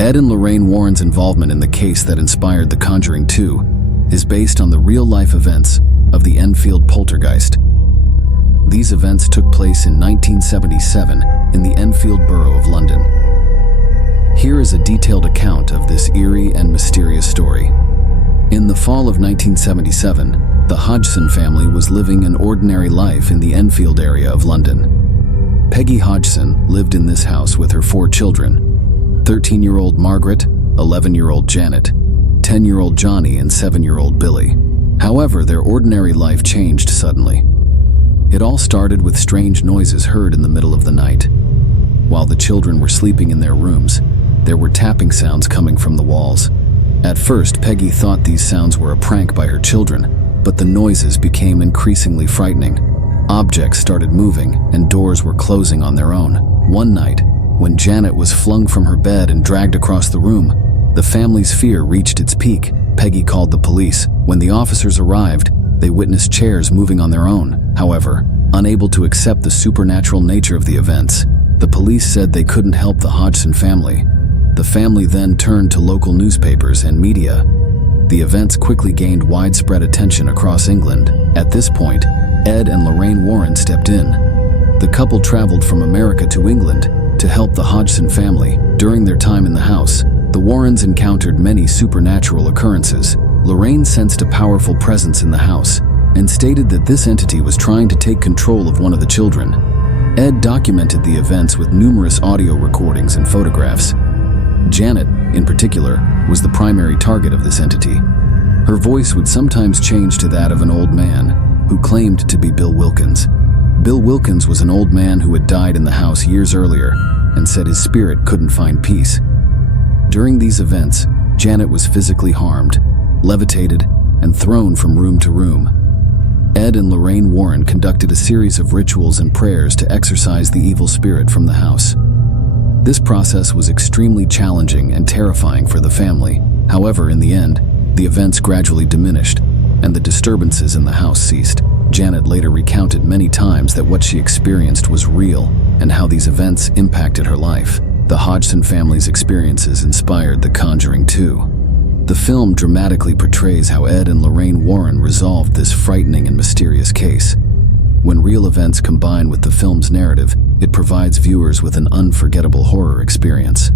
Ed and Lorraine Warren's involvement in the case that inspired The Conjuring 2 is based on the real-life events of the Enfield Poltergeist. These events took place in 1977 in the Enfield borough of London. Here is a detailed account of this eerie and mysterious story. In the fall of 1977, the Hodgson family was living an ordinary life in the Enfield area of London. Peggy Hodgson lived in this house with her 4 children, 13-year-old Margaret, 11-year-old Janet, 10-year-old Johnny, and 7-year-old Billy. However, their ordinary life changed suddenly. It all started with strange noises heard in the middle of the night. While the children were sleeping in their rooms, there were tapping sounds coming from the walls. At first, Peggy thought these sounds were a prank by her children, but the noises became increasingly frightening. Objects started moving, and doors were closing on their own. One night, when Janet was flung from her bed and dragged across the room, the family's fear reached its peak. Peggy called the police. When the officers arrived, they witnessed chairs moving on their own. However, unable to accept the supernatural nature of the events, the police said they couldn't help the Hodgson family. The family then turned to local newspapers and media. The events quickly gained widespread attention across England. At this point, Ed and Lorraine Warren stepped in. The couple traveled from America to England to help the Hodgson family. During their time in the house, the Warrens encountered many supernatural occurrences. Lorraine sensed a powerful presence in the house and stated that this entity was trying to take control of one of the children. Ed documented the events with numerous audio recordings and photographs. Janet, in particular, was the primary target of this entity. Her voice would sometimes change to that of an old man who claimed to be Bill Wilkins. Bill Wilkins was an old man who had died in the house years earlier and said his spirit couldn't find peace. During these events, Janet was physically harmed, levitated, and thrown from room to room. Ed and Lorraine Warren conducted a series of rituals and prayers to exorcise the evil spirit from the house. This process was extremely challenging and terrifying for the family. However, in the end, the events gradually diminished, and the disturbances in the house ceased. Janet later recounted many times that what she experienced was real and how these events impacted her life. The Hodgson family's experiences inspired The Conjuring 2. The film dramatically portrays how Ed and Lorraine Warren resolved this frightening and mysterious case. When real events combine with the film's narrative, it provides viewers with an unforgettable horror experience.